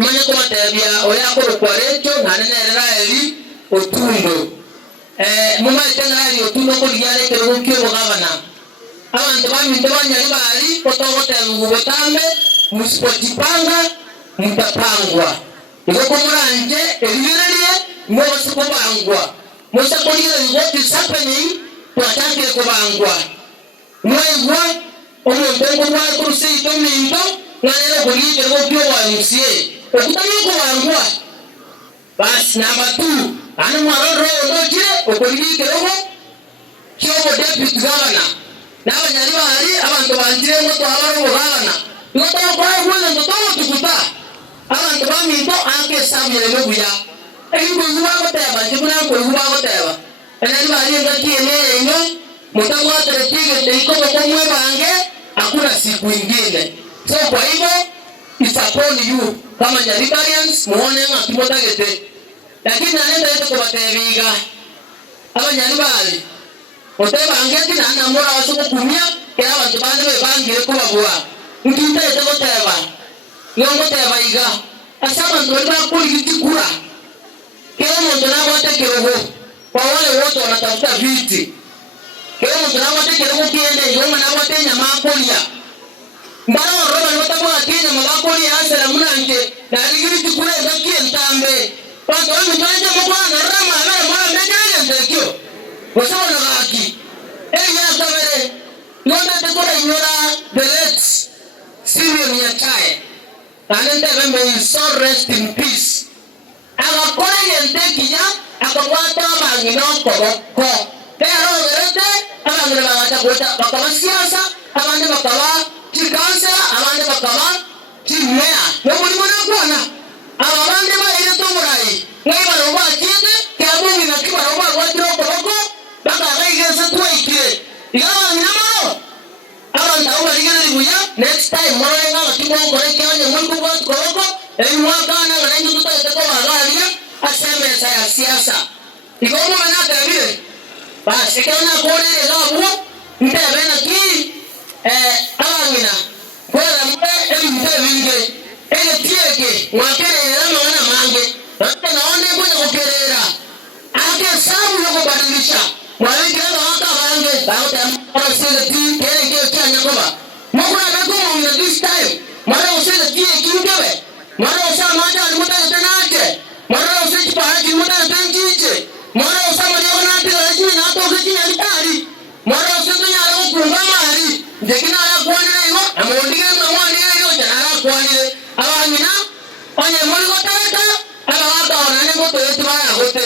manye ko matebia oya ko kwarecho ntanerera eri otundo muma tengali otundo ko lyale ke rukyo gavana abantu baminto banyali bali kotogote bugotambe musipotipanga mutapangwa iko komuranje elireliye ngo basukubangwa musakolire what is happening twatake kubangwa mwegwa omuntu ngwa kurusito minto nganero kulike rukyo wa MCA okutanye kubangwa bas namba 2 ana mwaroro ndoje okulike roho kyobo deputy governor n'abanyari bari abantu banjire ngo twabaro gavana ngoto kwa huwa ndo tukuta abantu baminto anke samye nobuya eyingo yuba goteba jibuna ko yuba goteba enari bari ngati enyo mutangwa teretige teiko kwa mwe bange hakuna siku nyingine. So kwa hivyo it's upon you kama Nyaribarians muone ngatumotagete lakini anaenda yetu kwa tebiga aba Nyaribari oteba angeti na namora wasuko kumia kera abantu bande bangire ko babura nkita yetu goteba yongo teba iga asaba ndo bakuri gitikura kera muntu nabote kirogo kwa wale wote wanatafuta viti kera muntu nabote kirogo kiende yongo nabote nyama kulia mbara roba notabo Kenya mabakuri asera munanje naligiri tikure ngakie ntambe kwanza wewe mtanje mwana rama na mwana ndege ndekio wasona gaki ya kamere nonde tekora inyora the late Simeon Nyachae anende bembe so rest in peace akakore yentekinya akakwata bangino ko pero gerete abangire bagata kota bakaba siasa abande bakaba chikansa abande bakaba chimea no muri mona kuona abande baire to murai ngai baroba kinde kyabungi na kibaroba kwatiro koroko baka gaigeza twaikire yawa nyamaro abanda ubaligere libuya next time morenga batimo kore kyanye muri kubwa koroko mwaka na ngarenjo tutayete ko bagalia aseme ya siasa ikomo manaka vile basi kana kore gabu ndebe na ki abangina kwera mbe ebimte binge ele tieke mwakerera mwana mange hata naone kwenye kukerera ake sabu ya kubadilisha mwaleke hata bange hata msele ti kile kile cha nyakoba mwana nako mwana this time mwana usele ti kingewe mwana usama maja alimuta tenake mwana usele pa haji muta tenkiche mwana usama leo na ati haji na to haji na litari mwana usele nyara kuungama hari jekina ya kuone hiyo amondige na mwana hiyo jana kuone abanyina onye muri goteka aba wata onane goto yetu baya gote